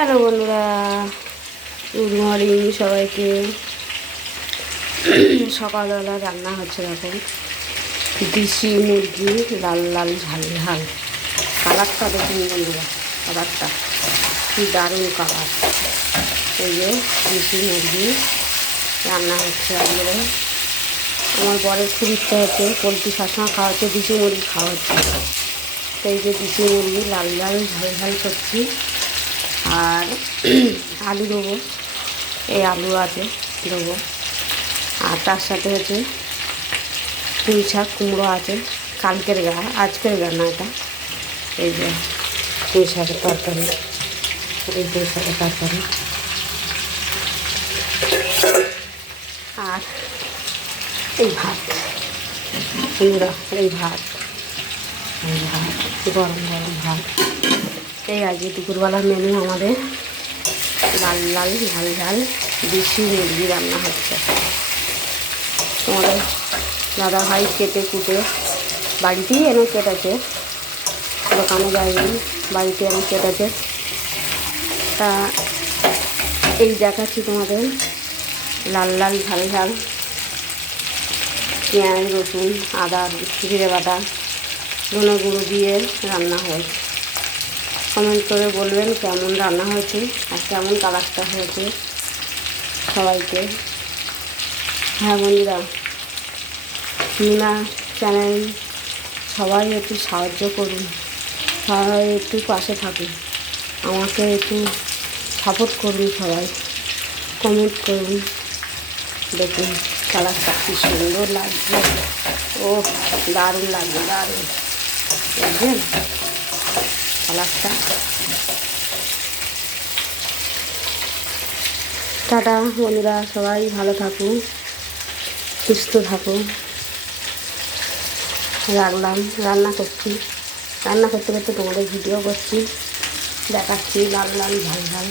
Hello বন্ধুরা, good morning সবাইকে। সকালবেলা রান্না হচ্ছে এখন দেশি মুরগি, লাল লাল ঝাল ঝাল। কালারটা দেখুন বন্ধুরা, কালারটা কি দারুণ কালার। এই যে দেশি মুরগি রান্না হচ্ছে একবারে। আমার বরের খুব ইচ্ছা হচ্ছে পোলট্রি সবসময় খাওয়া হচ্ছে, দেশি মুরগি খাওয়া হচ্ছে। তো এই যে দেশি মুরগি লাল লাল ঝাল ঝাল করছি। আর আলু দেবো, এই আলু আছে দেবো। আর তার সাথে হচ্ছে পুঁই শাক, কুমড়ো আছে, কালকের গা, আজকের গা না এটা। এই যে পুঁই শাকের তরকারি, এই পুঁই শাকের তরকারি। আর এই ভাত, এই ভাত গরম গরম ভাত। এই আজকে দুপুরবেলা মেনু আমাদের লাল লাল ঝাল ঝাল দেশি মুরগি রান্না হচ্ছে। তোমাদের দাদাভাই কেটে কুটে বাড়িতেই এনে কেটেছে, দোকানে যায়নি, বাড়িতে এনে কেটেছে। তা এই দেখাচ্ছি তোমাদের লাল লাল ঝাল ঝাল, পেঁয়াজ রসুন আদা জিরে বাটা ধনে গুঁড়ো দিয়ে রান্না হয়েছে। কমেন্ট করে বলবেন কেমন রান্না হয়েছে আর কেমন কালারটা হয়েছে সবাইকে। হ্যাঁ বন্ধুরা, মিনা চ্যানেল সবাই একটু সাহায্য করুন, সবাই একটু পাশে থাকুন, আমাকে একটু সাপোর্ট করুন, সবাই কমেন্ট করুন। দেখুন কালারটা কি সুন্দর লাগছে, ও দারুণ লাগবে, দারুণ বুঝলেন কালারটা। টাটা বন্ধুরা, সবাই ভালো থাকুন, সুস্থ থাকুন। রাখলাম, রান্না করছি, রান্না করতে করতে তোমাদের ভিডিও করছি, দেখাচ্ছি লাল লাল ঝাল ঝাল।